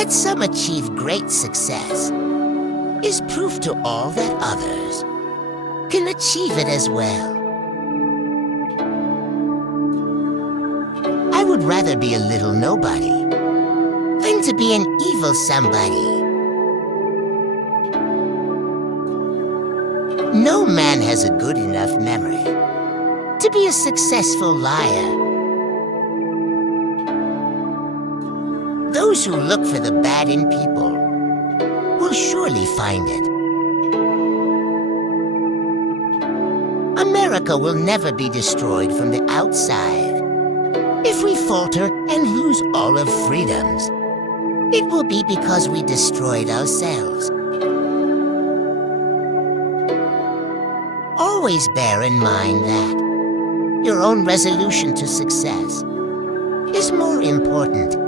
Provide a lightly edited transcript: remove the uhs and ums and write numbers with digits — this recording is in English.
That some achieve great success is proof to all that others can achieve it as well. I would rather be a little nobody than to be an evil somebody. No man has a good enough memory to be a successful liar. Those who look for the bad in people will surely find it. America will never be destroyed from the outside. If we falter and lose all our freedoms, it will be because we destroyed ourselves. Always bear in mind that your own resolution to success is more important